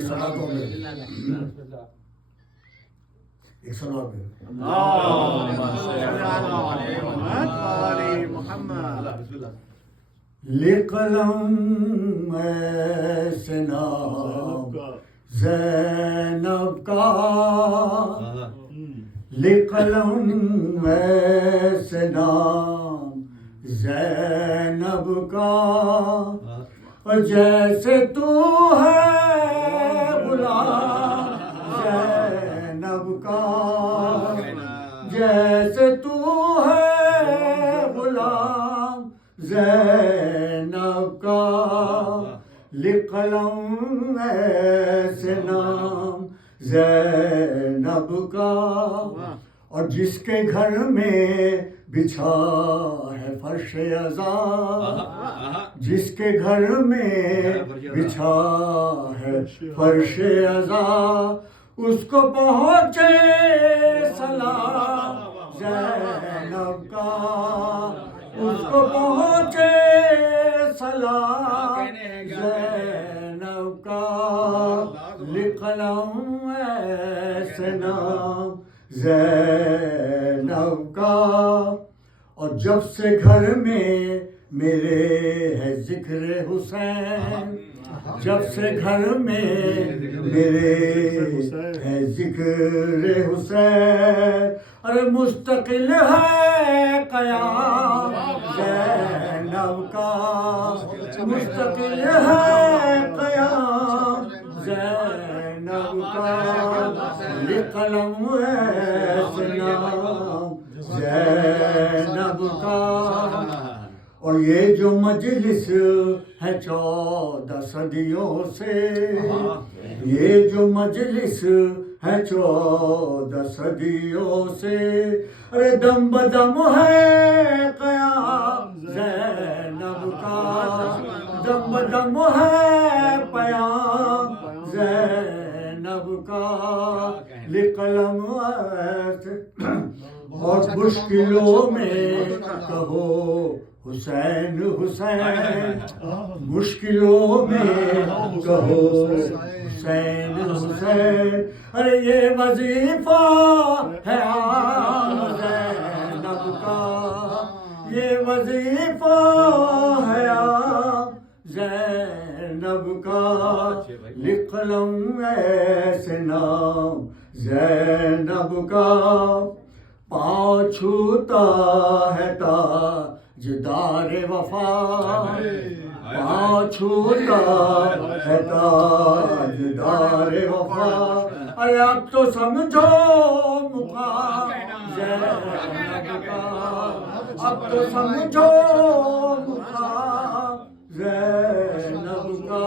صلاتوں میں ایک سلام میں لقلم ایسے نام زینب کا لقلم ایسے نام زینب کا جیسے تو ہے غلام زینب کا جیسے تو ہے غلام زینب کا لقلم ایسے نام زینب کا اور جس کے گھر میں بچھا ہے فرش عزا جس کے گھر میں بچھا ہے فرش عزا اس کو پہنچے سلام زینب کا اس کو پہنچے سلام زینب کا لقلم ایسے نام زینب کا اور جب سے گھر میں میرے ہے ذکر حسین جب سے گھر میں میرے ہے ذکر حسین ارے مستقل ہے قیام زینب کا مستقل ہے قیام زینب کا لقلم ایسے نام زینب کا اور یہ جو مجلس ہے 14 صدیوں سے یہ جو مجلس ہے 14 صدیوں سے ارے دم بدم ہے قیام زینب کا دم بدم ہے پیام زینب کا لقلم ایسے بہت مشکلوں میں کہو حسین حسین مشکلوں میں کہو حسین حسین ارے یہ وظیفہ ہے عام زینب کا یہ وظیفہ ہے عام زینب کا لقلم ایسے نام زینب کا پاؤں چھوتا ہے تاجدار وفا پاؤں چھوتا ہے تاجدار وفا ارے اب تو سمجھو مقام زینب کا اب تو سمجھو مقام زینب کا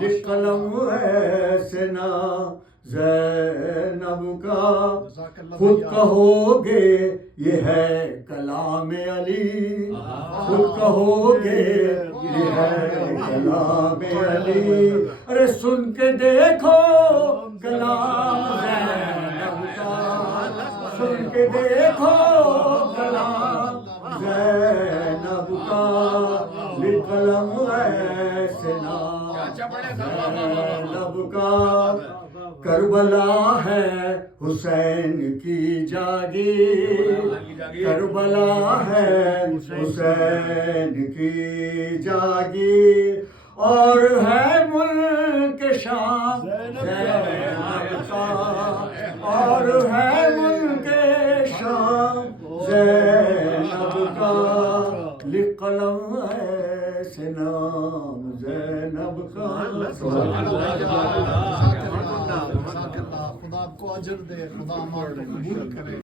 لقلم ایسے نام زینب کا خود کہو گے یہ ہے کلام علی خود کہو گے یہ ہے کلام علی ارے سن کے دیکھو کلام زینب کا سن کے دیکھو کلام زینب کا لقلم ایسے نام زینب کا کربلا ہے حسین کی جاگیر کربلا ہے حسین کی جاگیر اور ہے ملک شام زینب کا اور ہے ملک شام زینب کا لقلم ایسے نام زینب کا خدا آپ کو اجر دے خدا ہمارا قبول کرے